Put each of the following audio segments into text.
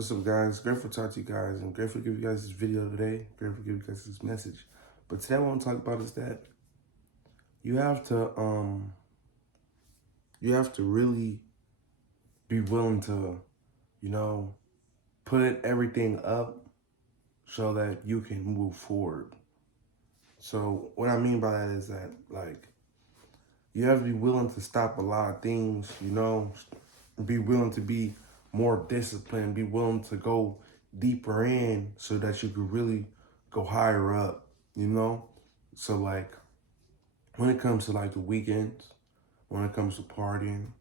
What's up, guys? Grateful to talk to you guys. I'm grateful to give you guys this video today. Grateful to give you guys this message. But today, I want to talk about is that you have to really be willing to, you know, put everything up so that you can move forward. So what I mean by that is that you have to be willing to stop a lot of things. Be willing to be more disciplined. Be willing to go deeper in so that you could really go higher up. You know, so when it comes to the weekends, when it comes to partying,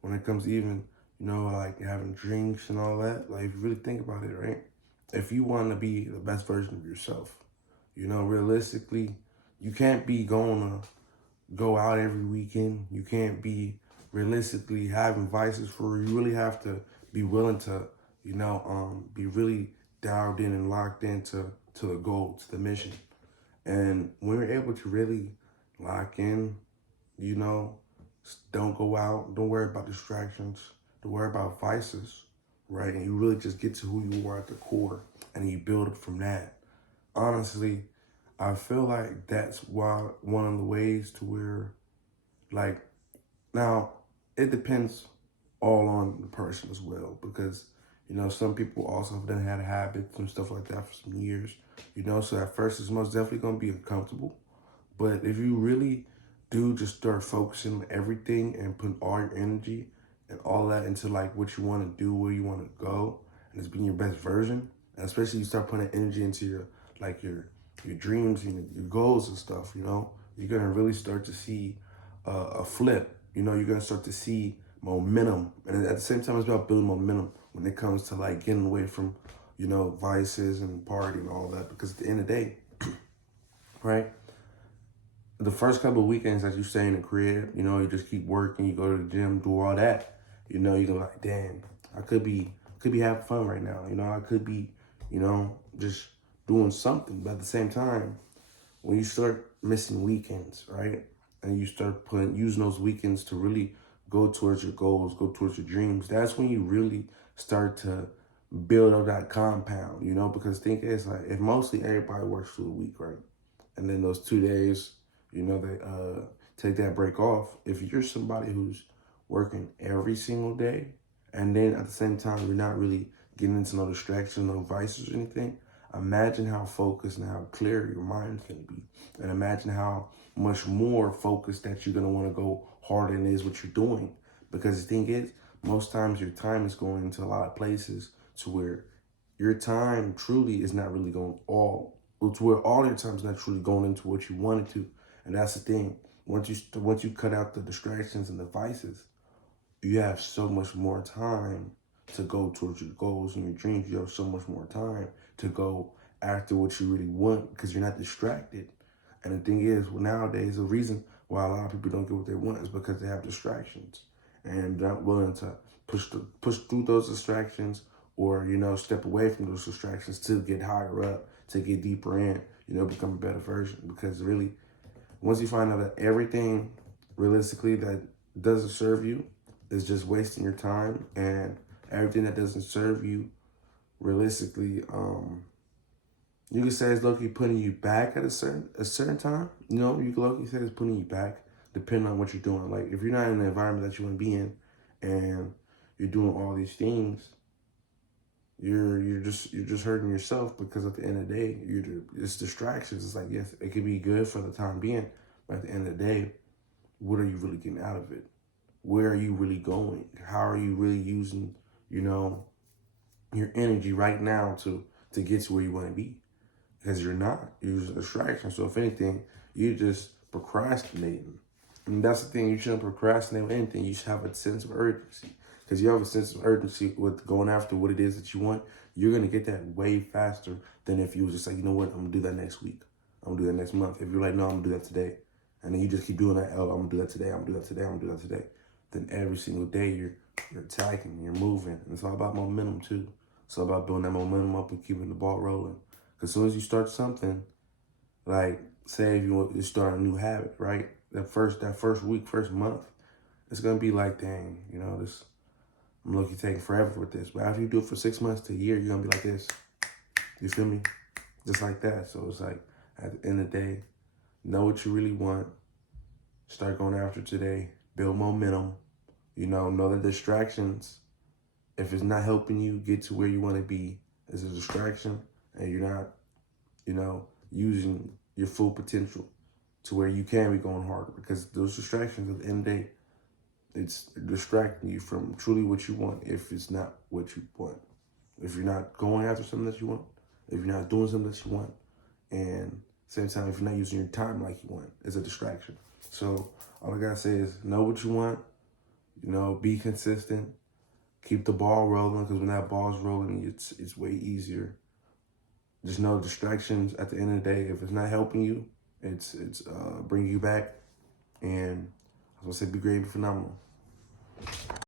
when it comes to even having drinks and all that, if you really think about it, right? If you want to be the best version of yourself, realistically, you can't be going to go out every weekend. You can't be realistically having vices for you. Really have to be willing to, be really dialed in and locked into the goal, to the mission. And when you're able to really lock in, you know, don't go out, don't worry about distractions, don't worry about vices, right? And you really just get to who you are at the core and you build up from that. Honestly, I feel like that's why one of the ways to where, like, now it depends all on the person as well, because some people also have done had habits and stuff like that for some years, so at first it's most definitely going to be uncomfortable. But if you really do just start focusing on everything and putting all your energy and all that into what you want to do, where you want to go, and it's being your best version, and especially you start putting energy into your dreams and your goals and stuff, you're gonna really start to see a flip. You're gonna start to see momentum, and at the same time, it's about building momentum when it comes to getting away from vices and party and all that. Because at the end of the day, right, the first couple of weekends that you stay in the crib, you just keep working, you go to the gym, do all that, you go like, damn, I could be having fun right now. I could be, just doing something. But at the same time, when you start missing weekends, right, and you start using those weekends to really go towards your goals, go towards your dreams, that's when you really start to build up that compound, because think is if mostly everybody works through the week, right? And then those 2 days, they take that break off. If you're somebody who's working every single day, and then at the same time you're not really getting into no distractions, no vices or anything, imagine how focused and how clear your mind's gonna be. And imagine how much more focused that you're gonna want to go harder than it is what you're doing. Because the thing is, most times your time is going into a lot of places to where your time truly is not really going to where all your time is not truly going into what you wanted to. And that's the thing. Once you cut out the distractions and the vices, you have so much more time to go towards your goals and your dreams. You have so much more time to go after what you really want because you're not distracted. And the thing is, nowadays, the reason why a lot of people don't get what they want is because they have distractions and they're not willing to push through those distractions, or step away from those distractions to get higher up, to get deeper in, become a better version. Because really, once you find out that everything realistically that doesn't serve you is just wasting your time, and everything that doesn't serve you realistically, you can say it's low-key putting you back at a certain time. You can low-key say it's putting you back depending on what you're doing. Like if you're not in the environment that you want to be in and you're doing all these things, you're just hurting yourself, because at the end of the day, it's distractions. It's like, yes, it could be good for the time being, but at the end of the day, what are you really getting out of it? Where are you really going? How are you really using, your energy right now to get to where you want to be? Because you're not. You're using distractions. So if anything, you're just procrastinating. And that's the thing. You shouldn't procrastinate with anything. You should have a sense of urgency. Because you have a sense of urgency with going after what it is that you want, you're going to get that way faster than if you was just like, you know what, I'm going to do that next week. I'm going to do that next month. If you're like, no, I'm going to do that today. And then you just keep doing that. Oh, I'm going to do that today. I'm going to do that today. I'm going to do that today. Then every single day you're attacking, you're moving. And it's all about momentum too. It's all about building that momentum up and keeping the ball rolling. Because as soon as you start something, like say if you want to start a new habit, that first week, first month, it's gonna be like, dang, I'm I'm looking taking forever with this. But after you do it for 6 months to a year, you're gonna be like this. You feel me? Just like that. So it's like at the end of the day, know what you really want. Start going after today. Build momentum. Know the distractions. If it's not helping you get to where you want to be, it's a distraction, and you're not, using your full potential to where you can be going harder. Because those distractions, at the end of the day, it's distracting you from truly what you want. If it's not what you want, if you're not going after something that you want, if you're not doing something that you want, and same time, if you're not using your time like you want, it's a distraction. So all I gotta say is know what you want. Be consistent. Keep the ball rolling, because when that ball's rolling, it's way easier. Just know distractions at the end of the day, if it's not helping you, it's bringing you back. And I was gonna say, be great, be phenomenal.